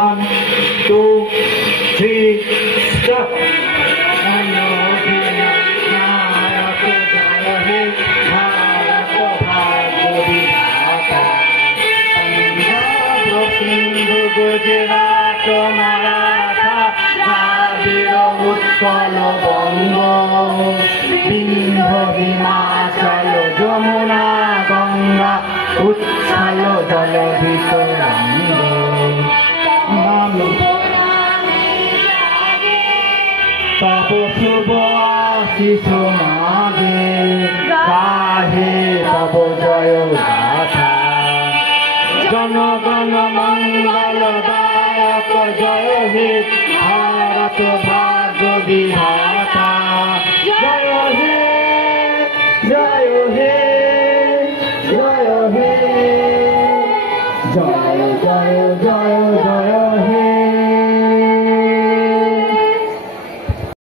1, 2, 3, stop. Gujarat Maratha দ্রাবিড় উৎকল বঙ্গ বিন্ধ্য হিমাচল যমুনা গঙ্গা উচ্ছল জলধিত তব শুভ আশিস মাগে গাহে তব জয় গাথা জনগণ মঙ্গল দায়ক জয় হে ভারত ভাগ্য বিধাতা জয় হে জয় হে জয় হে জয় জয় জয় জয়